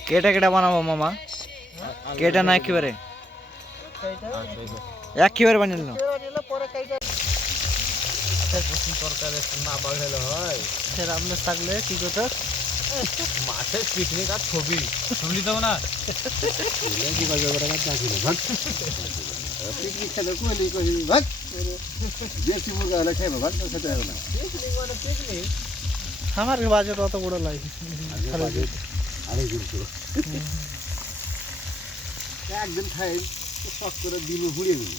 কেটে কেটে বানাবো মামা? কেটে না তরকারি বাড়াইলে হয় রামদাস থাকলে কি করতে মাছের পিকনিক আর ছবি। ছবি দাও না পিকনিক খেলে কইলি কই ভাগ দেশি মুরগা হলে খাইবে ভাগ তো খেতে হবে না? আমার বাজেট অত বড় লাগে আড়াই দিন ছিল। একদিন খাই শখ করে দিন হুড়িয়ে দিল।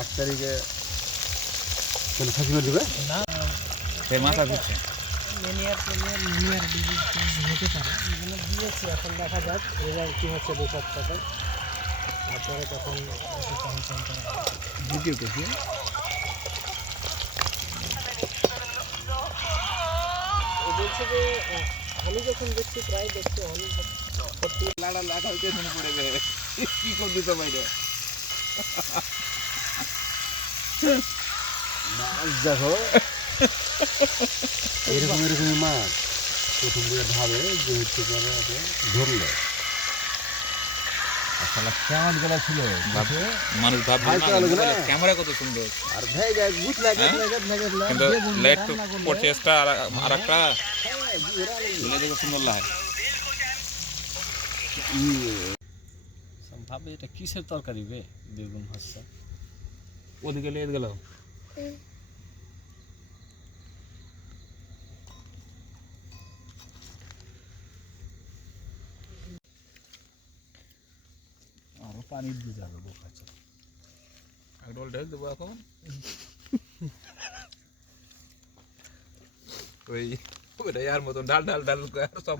এক তারিখে তাহলে ফাঁসি করে দেবে সেই মাথা ঘুরছে। মেনিয়ার হতে পারে। এগুলো দিয়েছি এখন দেখা যাক রেজাল্ট কী হচ্ছে দু সপ্তাহে। তারপরে তখন ভিডিও করছি। বলছে যে আমি যখন দেখছি প্রায় দেখছি অনেক লাড়া লাগা হইতে শুনে পড়ে গে কি করবি দিতে বাইরে? মাছ দেখো। এরকম এরকম মাছ। প্রথম দিকে ভাবে যে হচ্ছে ধরলো আসলে কেমন গলা ছিল ভাবে মানুষ ভাববে হাই না, করা লাগবে না? মোবাইলে ক্যামেরা কত সুন্দর। আর ভাই গায়ে গুট লাগে হ্যাঁ? লাগে লাগে লাগে কিন্তু লাইট তো পড়ছে এক্সট্রা আর একটা ঝুলে দেখে সুন্দর লাগে ভাবে এটা কিসের তরকারি বে? বেগুন হচ্ছে ওদিকে লেট গেল। পানি দিয়ে যাবে বোকাচ্ছে ডোল ঢেল দেবো এখন ওই ওটা ইয়ার মতন ডাল ডাল ডাল করে সব